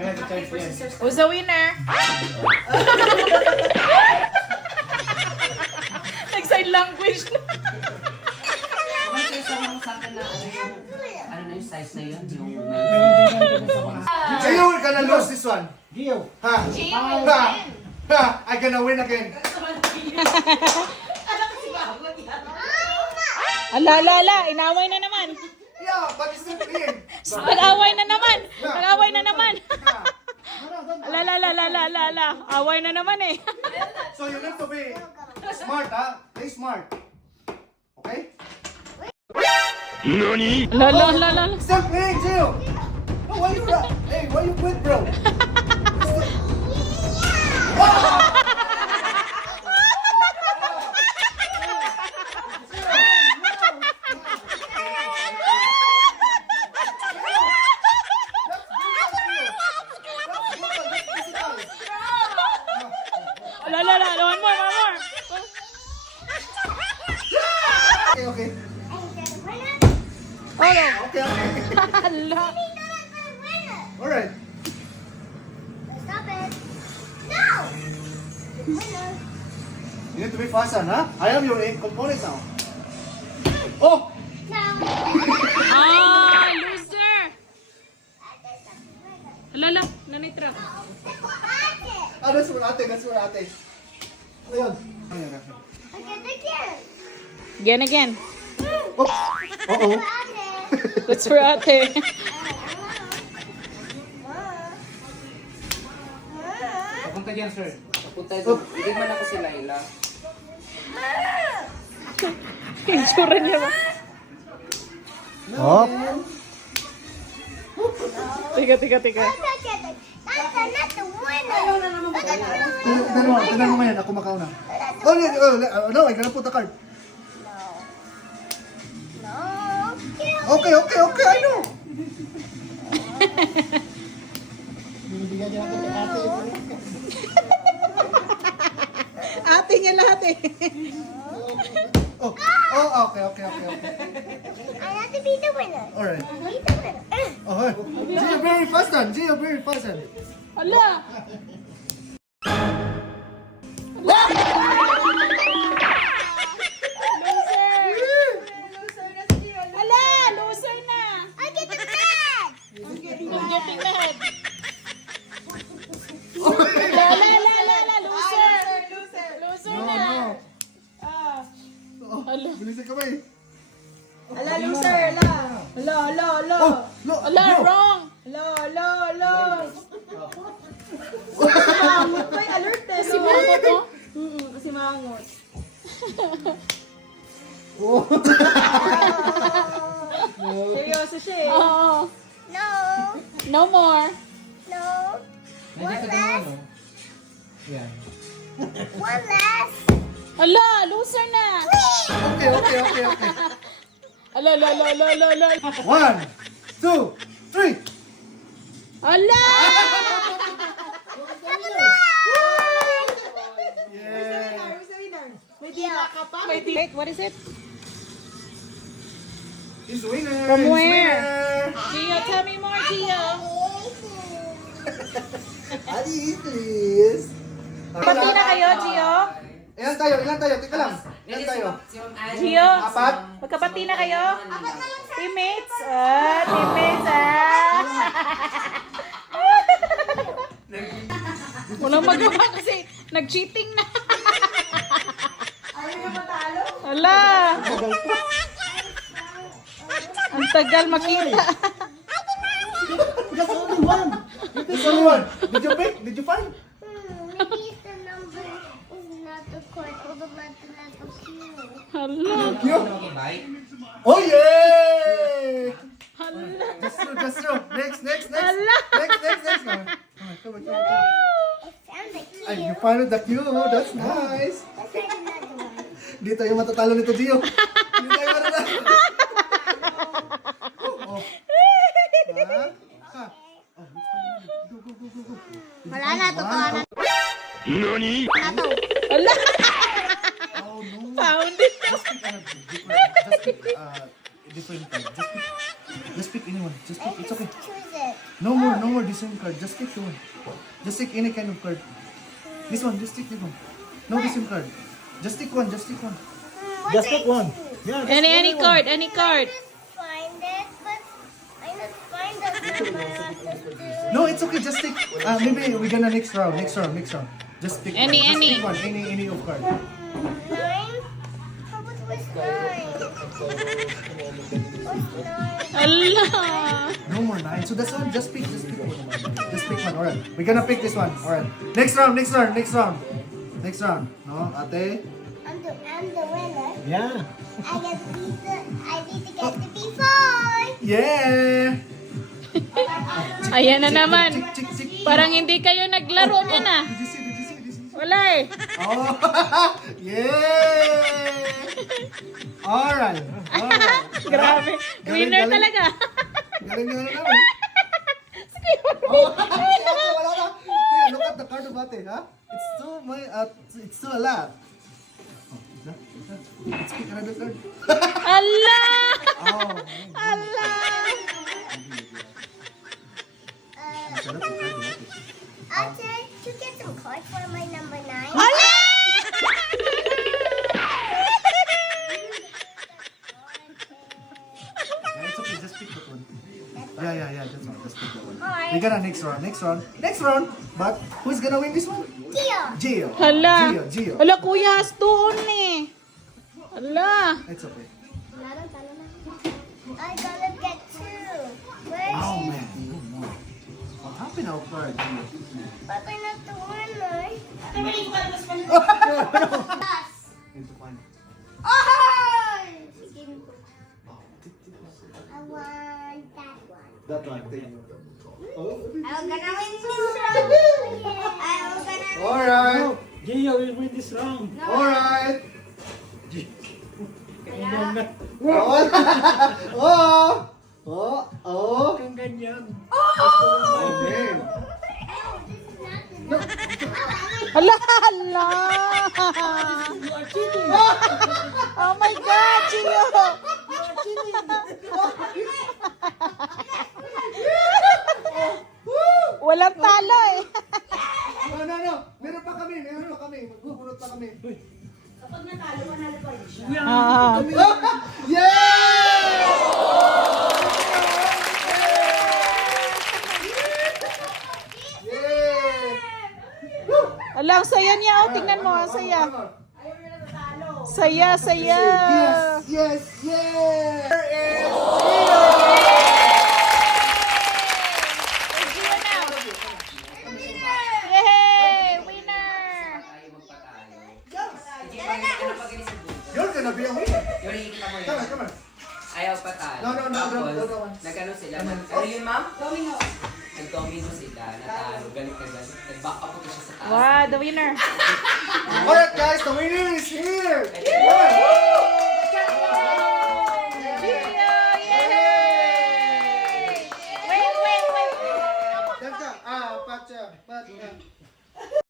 Who's the winner? Nag-sign language na. Ano na yung size na yun? Gio, we're gonna lose this one. Gio. Ha? Ha? Ha? I'm gonna win again. Ala, inaway na naman. Yeah, but it's not clean. Nag-away na naman. Nag-away na naman. Ala, away na naman eh. So you need to be smart, huh? Be smart. Okay? La. Stop playing, Gio. Oh, why you Hey, why you quit, bro? La, one more. Okay. Oh, Okay. ala. All right. Stop it. No! You need to be faster, huh? I am your component now. Oh! No. Loser. Ala, nanitra. Ah, that's for ate. Ano yun? Again. Oh! Uh-oh. That's for ate. Papunta dyan, sir. Papunta dyan. Hindi man ako si Laila. Insura niya ba? Oh. Tiga. That's not the winner. Tanong mo yan. Ako makauna. Oh, no, I gotta put the card. No. Okay, I know. Ate niya lahat eh. Oh, okay. I have to be the winner. All right. Be the winner. Oh, Gio, very fast then. Ala. Ala, loser na. I get the bag. I'm getting mad. La, loser. Loser No. na. Oh, bilisan ka ba eh? Ala, loser, ala. Ala. Oh, no. Ala, wrong. Ala. Mangot pa yung alert eh. Si mama to. Kasi mangot. Oh. Seryoso siya eh. Oo. No. No more. No. Nandiyan ka doon, ano? Yan. One last. Ala, loser na. Okay. Ala. 1, 2, 3. Ala! Yeah. Who's the winner? May tira ka pa? Wait, what is it? He's winner. From He's where? winner. Gio, tell me more, Gio. Adi, please. Pati na kayo, Gio? Ilan tayo? Teka lang. Ilan tayo? Gio, Apat? magkapati na kayo? Teammates? Teammates Walang magawa kasi nag-cheating na. Ayaw niya matalo? Ala! Ang tagal makita. Just only one. Just only one. Did you pick? Did you find? Maybe the number is not the correct or the letter not the Q. Hala. You? Bye. Oh, yay! Hala. Just throw. Next. Hala. Next. Come on. I found the Q. Ay, you found the cue. That's nice. I found another one. Di tayo matatalo nito, Gio. Di tayo matatalo. Oh. Ha? Go. Wala na, totoo na. Hala. Oh, no. Found it. Just pick different card. Just pick anyone. Just pick. It's okay. Choose it. No more the same card. Just take the one. Just take any kind of card. This one, just take this one. No the same card. Just take one, just take one. Just pick one. Yeah. Any card, any card. Find it, but I not find the number I have to do. No, it's okay. Just take. Maybe we're gonna next round. Just pick Any, one. Just any. pick one. Any of card. 9? How about was 9? What's 9? Ala. No more 9. So that's one. Just pick one. Just pick one. Alright. We're gonna pick this one. Alright. Next round. No, ate. I'm the winner. Yeah. I need to get the B5. Yeah. Ayan na naman. Chick. Parang hindi kayo naglaro niya na. Did you see? Wala eh. Oh. Yeah. Alright. Grabe. Winner Galing. talaga. Galing naman. Oh, wala na. Hey, look at the card of ate, ha? It's still a lot. Let's pick another card. Ala. Oh. Ala. Sarap yung card, ate. Arthur, you get some cards for my number 9. Ala. Yeah, it's okay, just pick that one. Yeah, that's one. Just pick that one. Alright. We're gonna next round. But who's gonna win this one? Gio. Gio. Hala. Gio. Ala, kuya, doon eh. Ala. It's okay. I gotta get 2. Where Oh is man. What happened now, card? But I'm not the winner. Into one. Oh! I want that one. That one. Take it. I'm gonna win this round. I'm gonna Alright. Gio will win this round. Alright. Oh. Kung ganyan. Okay. Ala, ala. Oh my God, Gio. Walang talo eh. No. Meron pa kami. Magbubunot pa kami. Ah. Yeah! Yeah! Ala, ang saya niya. Oh, tingnan mo, ang saya. Saya. Yes! Yay! Winner! You're gonna be a winner. Yung ikita mo Come yun. on, come on. Ayaw patalo. No. Tapos, nagano sila. Ano yun, ma'am? Domino. Nag-domino sila. Natalo. Galit. Nag-back up ko siya sa taas. Wow, the winner. Alright guys, the winner is here! Gio! Yay! Wait. Pacha.